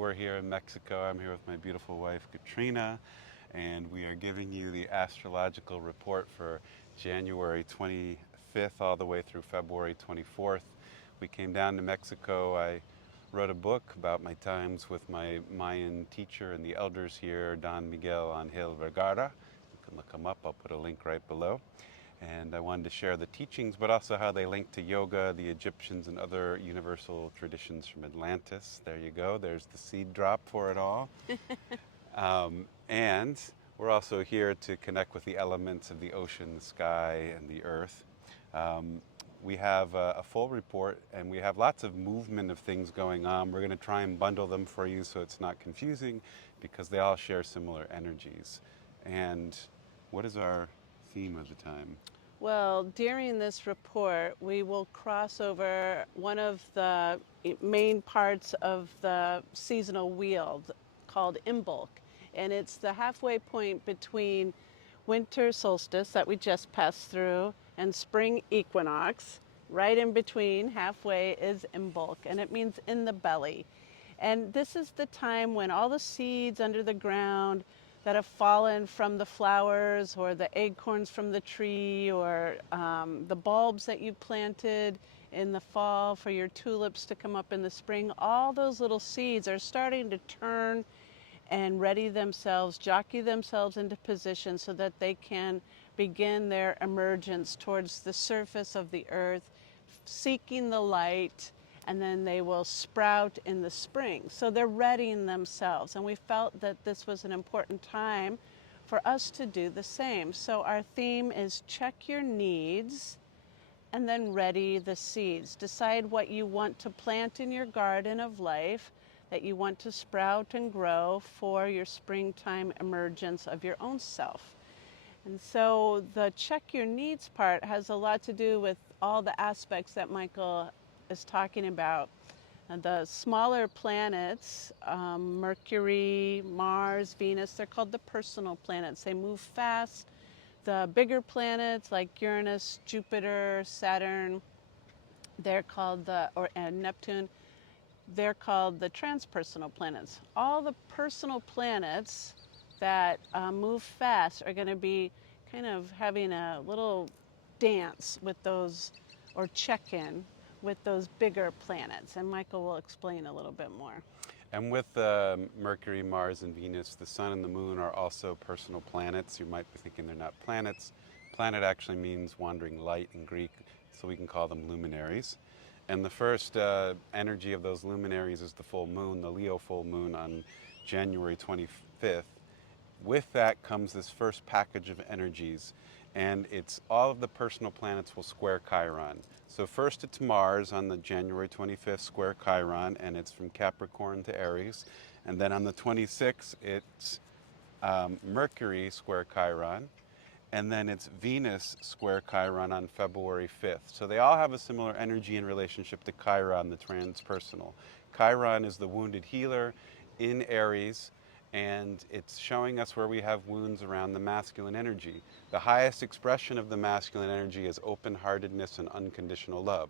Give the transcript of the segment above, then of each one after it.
we're here in Mexico. I'm here with my beautiful wife, Katrina, and we are giving you the astrological report for January 25th all the way through February 24th. We came down to Mexico. I wrote a book about my times with my Mayan teacher and the elders here, Don Miguel Angel Vergara. You can look him up. I'll put a link right below. And I wanted to share the teachings, but also how they link to yoga, the Egyptians, and other universal traditions from Atlantis. There you go. There's the seed drop for it all. And we're also here to connect with the elements of the ocean, the sky, and the earth. We have a full report, and we have lots of movement of things going on. We're going to try and bundle them for you so it's not confusing, because they all share similar energies. And what is our theme of the time? Well, during this report, we will cross over one of the main parts of the seasonal wheel called Imbolc. And it's the halfway point between winter solstice that we just passed through and spring equinox. Right in between, halfway, is Imbolc, and it means in the belly. And this is the time when all the seeds under the ground that have fallen from the flowers or the acorns from the tree or the bulbs that you planted in the fall for your tulips to come up in the spring, all those little seeds are starting to turn and ready themselves, jockey themselves into position so that they can begin their emergence towards the surface of the earth, seeking the light, and then they will sprout in the spring. So they're readying themselves, and we felt that this was an important time for us to do the same. So our theme is check your needs and then ready the seeds. Decide what you want to plant in your garden of life that you want to sprout and grow for your springtime emergence of your own self. And so the check your needs part has a lot to do with all the aspects that Michael is talking about. And the smaller planets, Mercury, Mars, Venus, they're called the personal planets. They move fast. The bigger planets like Uranus, Jupiter, Saturn, they're called and Neptune, they're called the transpersonal planets. All the personal planets that move fast are going to be kind of having a little dance with those, or check-in with those bigger planets. And Michael will explain a little bit more. And with Mercury, Mars, and Venus, the Sun and the Moon are also personal planets. You might be thinking they're not planets. Planet actually means wandering light in Greek, so we can call them luminaries. And the first energy of those luminaries is the full moon, the Leo full moon on January 25th. With that comes this first package of energies, and it's all of the personal planets will square Chiron. So first it's Mars on the January 25th square Chiron, and it's from Capricorn to Aries. And then on the 26th, it's Mercury square Chiron. And then it's Venus square Chiron on February 5th. So they all have a similar energy in relationship to Chiron, the transpersonal. Chiron is the wounded healer in Aries, and it's showing us where we have wounds around the masculine energy. The highest expression of the masculine energy is open-heartedness and unconditional love.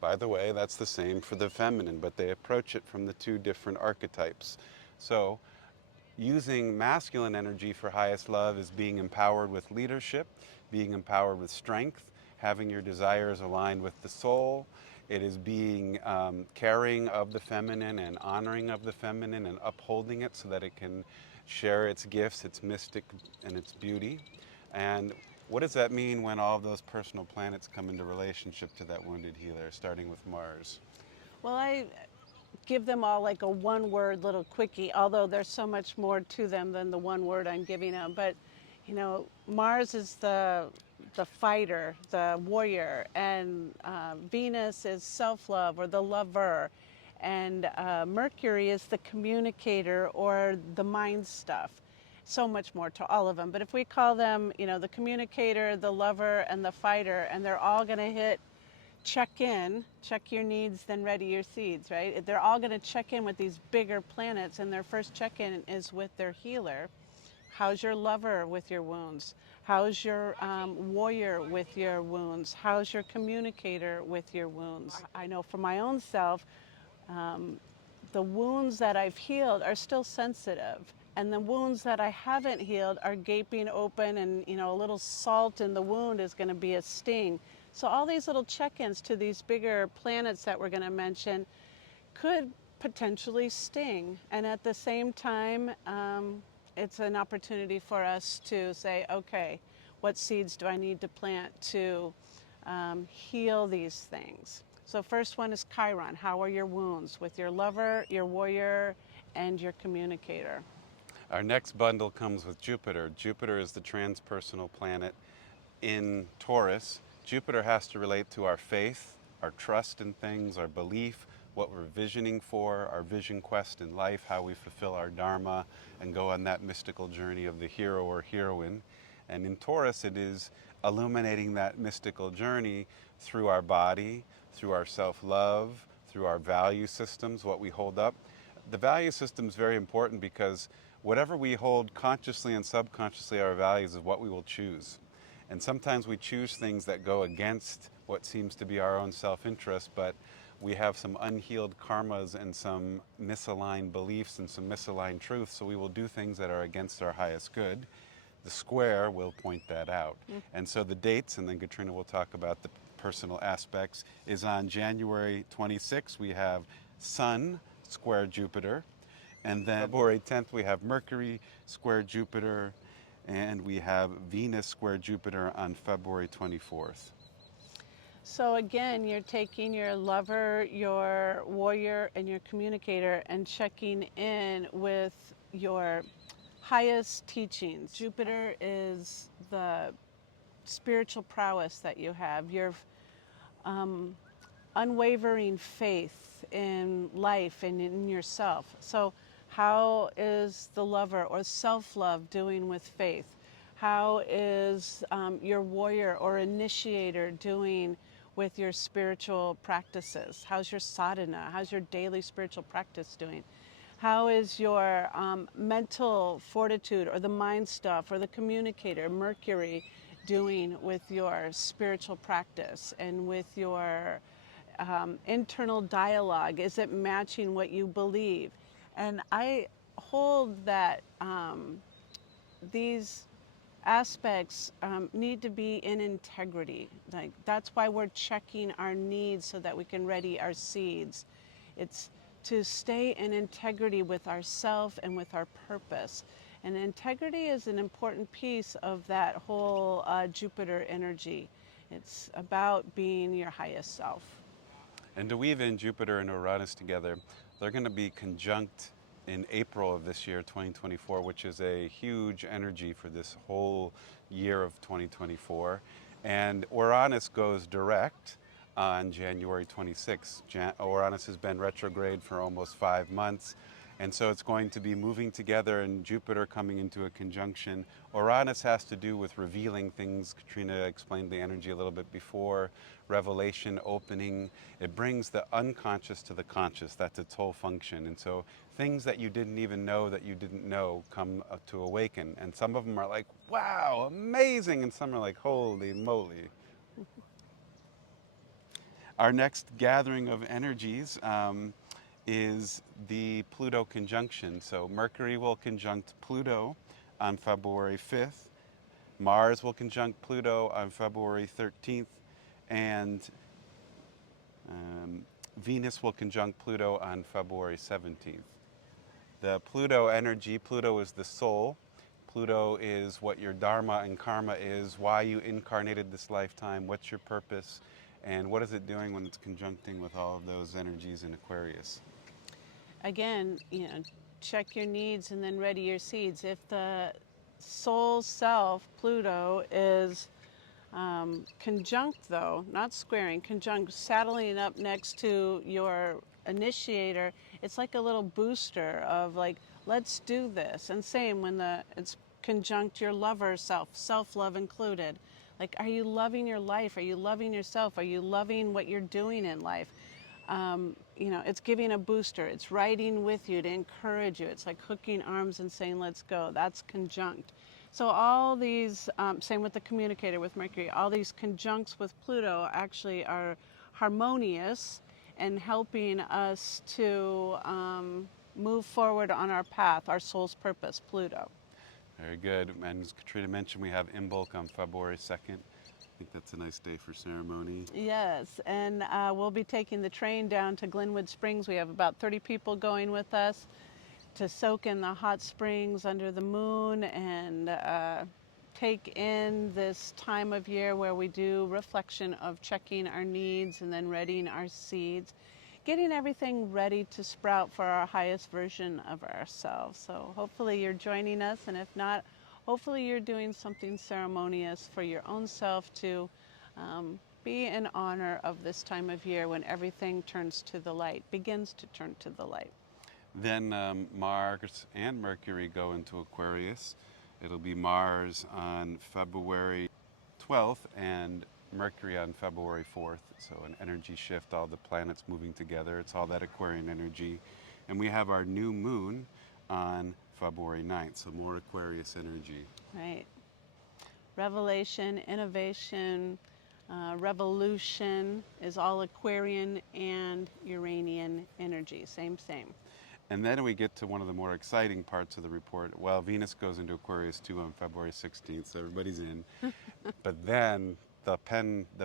By the way, that's the same for the feminine, but they approach it from the two different archetypes. So using masculine energy for highest love is being empowered with leadership, being empowered with strength, having your desires aligned with the soul. It is being caring of the feminine and honoring of the feminine and upholding it so that it can share its gifts, its mystic, and its beauty. And what does that mean when all of those personal planets come into relationship to that wounded healer, starting with Mars? Well, I give them all like a one-word little quickie, although there's so much more to them than the one word I'm giving them. But, you know, Mars is the fighter, the warrior, and Venus is self-love or the lover, and Mercury is the communicator or the mind stuff. So much more to all of them. But if we call them, you know, the communicator, the lover, and the fighter, and they're all going to hit check in, check your needs, then ready your seeds, right? They're all going to check in with these bigger planets, and their first check-in is with their healer. How's your lover with your wounds? How's your warrior with your wounds? How's your communicator with your wounds? I know for my own self, the wounds that I've healed are still sensitive, and the wounds that I haven't healed are gaping open, and a little salt in the wound is going to be a sting. So all these little check-ins to these bigger planets that we're going to mention could potentially sting. And at the same time, it's an opportunity for us to say, okay, what seeds do I need to plant to heal these things? So first one is Chiron. How are your wounds with your lover, your warrior, and your communicator? Our next bundle comes with Jupiter. Jupiter is the transpersonal planet in Taurus. Jupiter has to relate to our faith, our trust in things, our belief, what we're visioning for, our vision quest in life, how we fulfill our dharma and go on that mystical journey of the hero or heroine. And in Taurus, it is illuminating that mystical journey through our body, through our self-love, through our value systems, what we hold up. The value system is very important because whatever we hold consciously and subconsciously our values is what we will choose. And sometimes we choose things that go against what seems to be our own self-interest, but we have some unhealed karmas and some misaligned beliefs and some misaligned truths, so we will do things that are against our highest good. The square will point that out. And so the dates, and then Katrina will talk about the personal aspects, is on January 26th, we have Sun square Jupiter. And then February 10th, we have Mercury square Jupiter. And we have Venus square Jupiter on February 24th. So again, you're taking your lover, your warrior, and your communicator and checking in with your highest teachings. Jupiter is the spiritual prowess that you have, your unwavering faith in life and in yourself. So how is the lover or self-love doing with faith? How is your warrior or initiator doing with your spiritual practices? How's your sadhana? How's your daily spiritual practice doing? How is your mental fortitude or the mind stuff or the communicator, Mercury, doing with your spiritual practice and with your internal dialogue? Is it matching what you believe? And I hold that these aspects need to be in integrity. Like, that's why we're checking our needs so that we can ready our seeds. It's to stay in integrity with ourself and with our purpose. And integrity is an important piece of that whole Jupiter energy. It's about being your highest self. And to weave in Jupiter and Uranus together, they're going to be conjunct in April of this year, 2024, which is a huge energy for this whole year of 2024. And Uranus goes direct on January 26th. Uranus has been retrograde for almost 5 months. And so it's going to be moving together and Jupiter coming into a conjunction. Uranus has to do with revealing things. Katrina explained the energy a little bit before. Revelation, opening. It brings the unconscious to the conscious. That's its whole function. And so things that you didn't even know that you didn't know come to awaken. And some of them are like, wow, amazing. And some are like, holy moly. Our next gathering of energies is the Pluto conjunction. So Mercury will conjunct Pluto on February 5th. Mars will conjunct Pluto on February 13th. And Venus will conjunct Pluto on February 17th. The Pluto energy, Pluto is the soul. Pluto is what your dharma and karma is, why you incarnated this lifetime, what's your purpose, and what is it doing when it's conjuncting with all of those energies in Aquarius. Again, check your needs and then ready your seeds. If the soul self, Pluto, is conjunct, though, not squaring, conjunct, saddling up next to your initiator, it's like a little booster of like, let's do this. And same when it's conjunct your lover self, self-love included. Like, are you loving your life? Are you loving yourself? Are you loving what you're doing in life? It's giving a booster. It's riding with you to encourage you. It's like hooking arms and saying, let's go. That's conjunct. So all these, same with the communicator with Mercury, all these conjuncts with Pluto actually are harmonious and helping us to move forward on our path, our soul's purpose, Pluto. Very good. And as Katrina mentioned, we have Imbolc on February 2nd. I think that's a nice day for ceremony. Yes, and we'll be taking the train down to Glenwood Springs. We have about 30 people going with us to soak in the hot springs under the moon and take in this time of year where we do reflection of checking our needs and then readying our seeds, getting everything ready to sprout for our highest version of ourselves. So hopefully you're joining us, and if not, hopefully you're doing something ceremonious for your own self to be in honor of this time of year when everything turns to the light, begins to turn to the light. Then Mars and Mercury go into Aquarius. It'll be Mars on February 12th and Mercury on February 4th. So an energy shift, all the planets moving together. It's all that Aquarian energy. And we have our new moon on February 9th, so more Aquarius energy. Right. Revelation, innovation, revolution is all Aquarian and Uranian energy. Same. And then we get to one of the more exciting parts of the report. Well, Venus goes into Aquarius too on February 16th, so everybody's in. But then the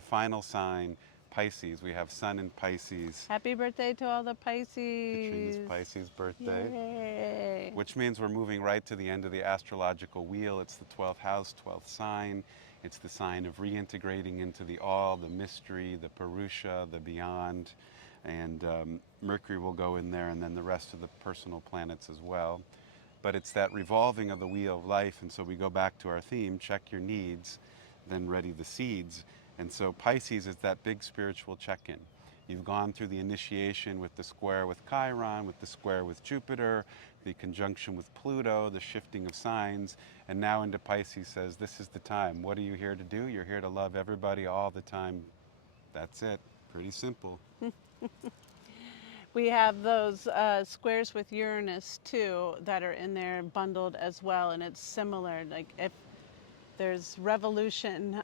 final sign, Pisces, we have Sun in Pisces. Happy birthday to all the Pisces. Katrina's Pisces birthday. Yay. Which means we're moving right to the end of the astrological wheel. It's the 12th house, 12th sign. It's the sign of reintegrating into the all, the mystery, the Purusha, the beyond. And Mercury will go in there, and then the rest of the personal planets as well. But it's that revolving of the wheel of life, and so we go back to our theme, check your needs, then ready the seeds. And so Pisces is that big spiritual check-in. You've gone through the initiation with the square with Chiron, with the square with Jupiter, the conjunction with Pluto, the shifting of signs, and now into Pisces says, this is the time. What are you here to do? You're here to love everybody all the time. That's it. Pretty simple. We have those squares with Uranus too that are in there bundled as well, and it's similar. Like if there's revolution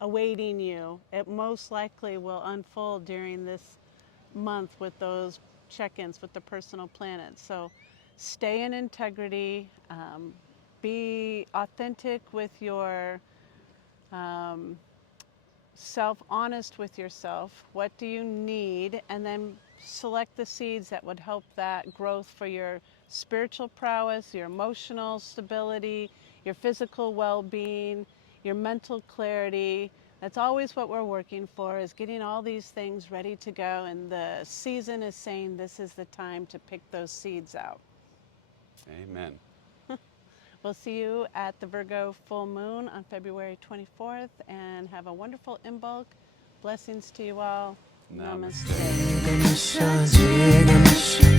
awaiting you, it most likely will unfold during this month with those check-ins with the personal planets. So stay in integrity, be authentic with your self, honest with yourself. What do you need? And then select the seeds that would help that growth for your spiritual prowess, your emotional stability, your physical well-being, your mental clarity. That's always what we're working for, is getting all these things ready to go. And the season is saying this is the time to pick those seeds out. Amen. We'll see you at the Virgo full moon on February 24th, and have a wonderful Imbolc. Blessings to you all. Namaste. Namaste.